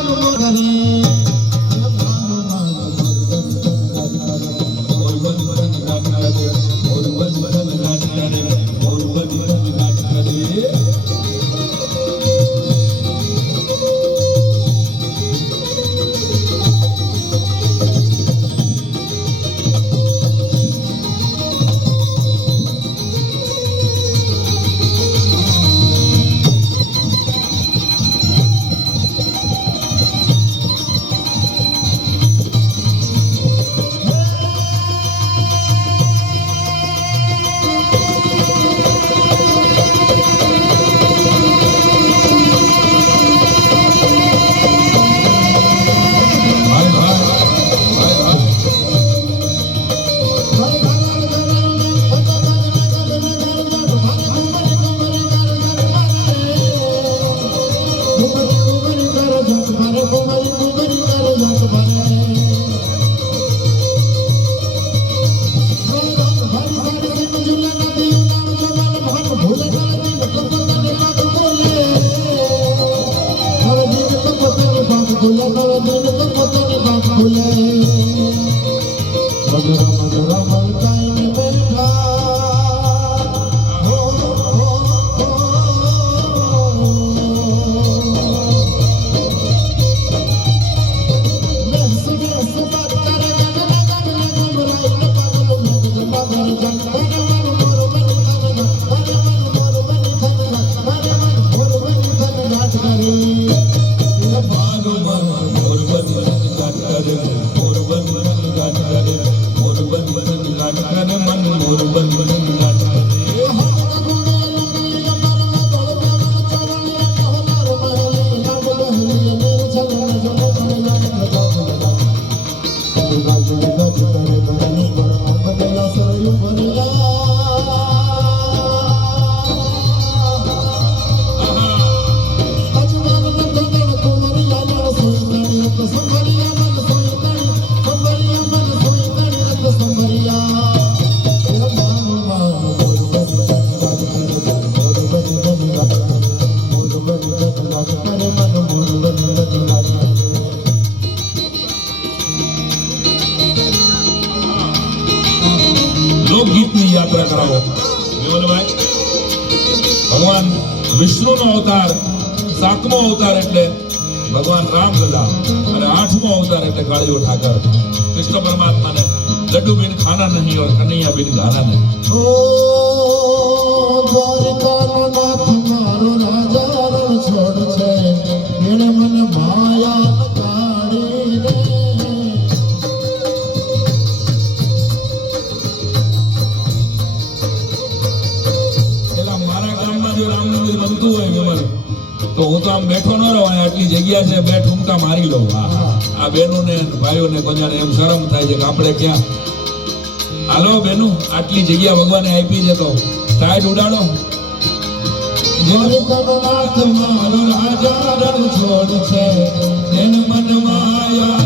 মন মন ભગવાન. ભગવાન વિષ્ણુનો અવતાર, સાતમો અવતાર એટલે ભગવાન રામ લલા અને આઠમો અવતાર એટલે કાળીઓ ઠાકર. કૃષ્ણ પરમાત્માને લડ્ડુ બિન ખાના નહીં ઓર કનૈયા બિન ગાના નહીં તો હું તો આમ બેઠો ન રહું આટલી જગ્યા છે બે ઠુમકા મારી લઉં. આ બેનોને ભાઈઓને કોઈને એમ શરમ થાય છે કે આપણે ક્યાં? હાલો બેનું, આટલી જગ્યા ભગવાને આપી છે તો ટાઈટ ઉડાડો. છોડ છે એન મનમાં